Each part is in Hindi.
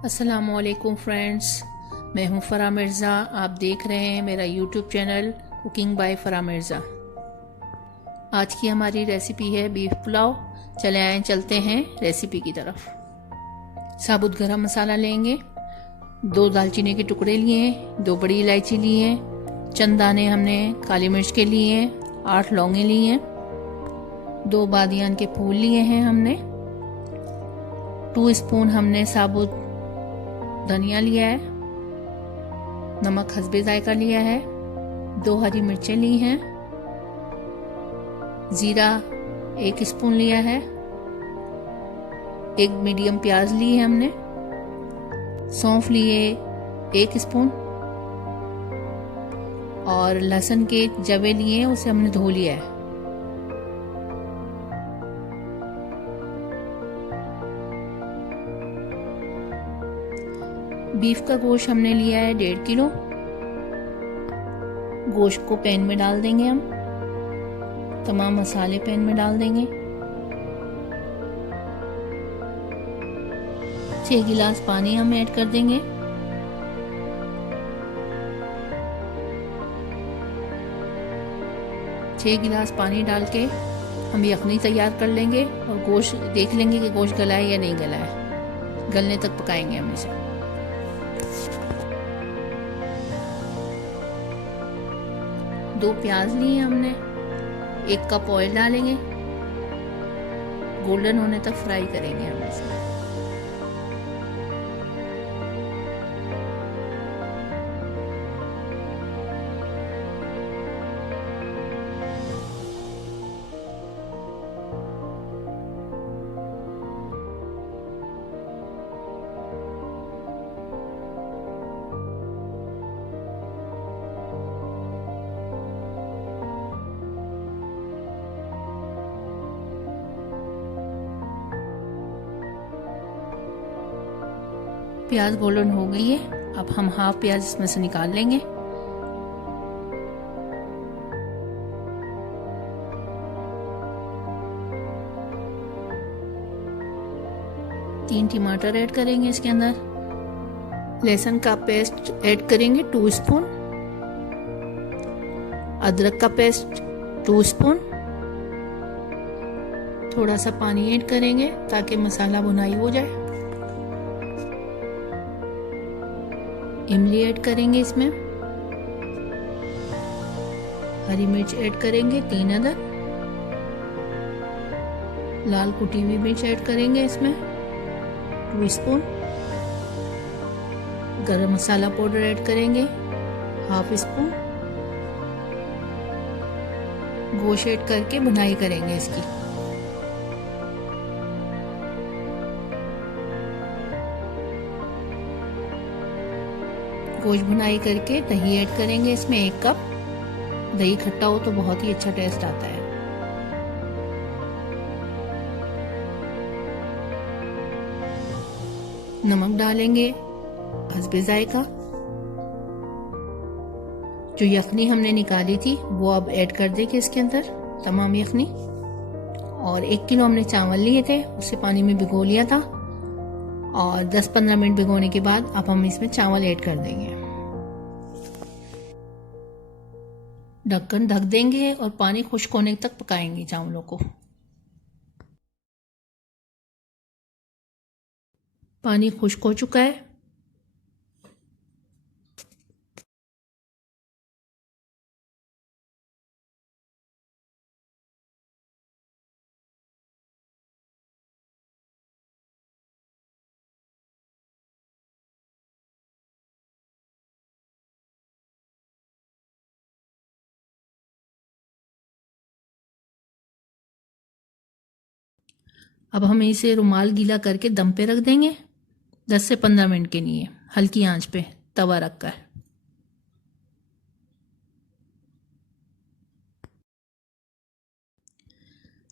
अस्सलामुअलैकुम फ्रेंड्स, मैं हूं फ़रा मिर्ज़ा। आप देख रहे हैं मेरा YouTube channel cooking by फ़रा Mirza. आज की हमारी रेसिपी है बीफ पुलाव। चलते हैं रेसिपी की तरफ। साबुत गरम मसाला लेंगे, 2 दालचीनी के टुकड़े लिए, 2 बड़ी इलायची लिए, चंद दाने हमने काली मिर्च के लिए, 8 लौंगे लिए, 2 बादियान के फूल लिए हैं हमने, 2 स्पून हमने साबुत धनिया लिया है, नमक हस्बे जायका लिया है, 2 हरी मिर्चें ली हैं, जीरा 1 स्पून लिया है, 1 मीडियम प्याज ली है हमने, सौंफ लिए 1 स्पून और लहसुन के जवे लिए उसे हमने धो लिया है। बीफ का गोश्त हमने लिया है 1.5 किलो। गोश्त को पैन में डाल देंगे हम, तमाम मसाले पैन में डाल देंगे। 6 गिलास पानी हम ऐड कर देंगे। छह गिलास पानी डाल के हम यखनी तैयार कर लेंगे और गोश्त देख लेंगे कि गोश्त गला है या नहीं गला है। गलने तक पकाएंगे हम इसे। दो प्याज लिए हमने, 1 कप ऑयल डालेंगे, गोल्डन होने तक फ्राई करेंगे हम इसे। प्याज गोल्डन हो गई है, अब हम हाफ प्याज इसमें से निकाल लेंगे। तीन टमाटर ऐड करेंगे इसके अंदर। लहसुन का पेस्ट ऐड करेंगे 2 स्पून। अदरक का पेस्ट 2 स्पून। थोड़ा सा पानी ऐड करेंगे ताकि मसाला भुनाई हो जाए। इमली ऐड करेंगे इसमें। हरी मिर्च ऐड करेंगे 3 अदद। लाल कुटी हुई मिर्च ऐड करेंगे इसमें 2 स्पून। गरम मसाला पाउडर ऐड करेंगे 1/2 स्पून। गोश्त ऐड करके भुनाई करेंगे इसकी। गोश्त भुनाई करके दही ऐड करेंगे इसमें 1 कप। दही खट्टा हो तो बहुत ही अच्छा टेस्ट आता है। नमक डालेंगे हस्बे जायका। जो यखनी हमने निकाली थी वो अब ऐड कर देंगे इसके अंदर, तमाम यखनी। और 1 किलो हमने चावल लिए थे, उसे पानी में भिगो लिया था और 10-15 मिनट भिगोने के बाद अब हम इसमें चावल ऐड कर देंगे। ढक्कन ढक देंगे और पानी खुश्क होने तक पकाएंगे चावलों को। पानी खुश्क हो चुका है। अब हम इसे रुमाल गीला करके दम पे रख देंगे 10 से 15 मिनट के लिए, हल्की आंच पे तवा रखकर।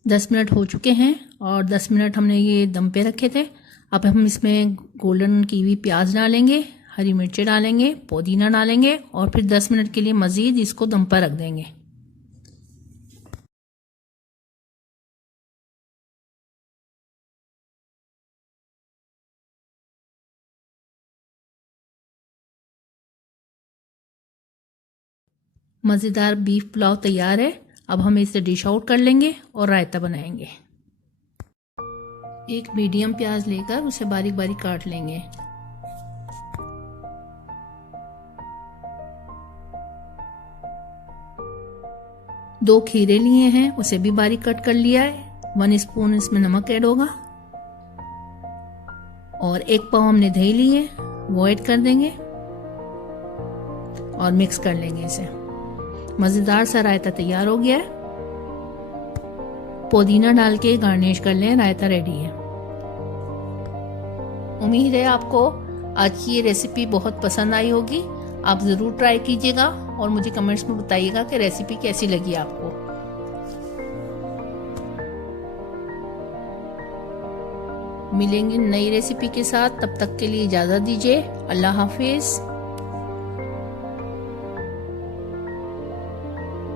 दस मिनट हो चुके हैं और 10 मिनट हमने ये दम पे रखे थे। अब हम इसमें गोल्डन की हुई प्याज डालेंगे, हरी मिर्चें डालेंगे, पुदीना डालेंगे और फिर 10 मिनट के लिए मज़ीद इसको दम पर रख देंगे। मज़ेदार बीफ पुलाव तैयार है। अब हम इसे डिश आउट कर लेंगे और रायता बनाएंगे। एक मीडियम प्याज लेकर उसे बारीक बारीक काट लेंगे। दो खीरे लिए हैं, उसे भी बारीक कट कर लिया है। 1 स्पून इसमें नमक ऐड होगा और 1 पाव हमने दही ली है, वो ऐड कर देंगे और मिक्स कर लेंगे इसे। मज़ेदार सा रायता तैयार हो गया है। पुदीना डाल के गार्निश कर लें, रायता रेडी है। उम्मीद है आपको आज की ये रेसिपी बहुत पसंद आई होगी। आप ज़रूर ट्राई कीजिएगा और मुझे कमेंट्स में बताइएगा कि रेसिपी कैसी लगी आपको। मिलेंगे नई रेसिपी के साथ, तब तक के लिए इजाज़त दीजिए। अल्लाह हाफिज़।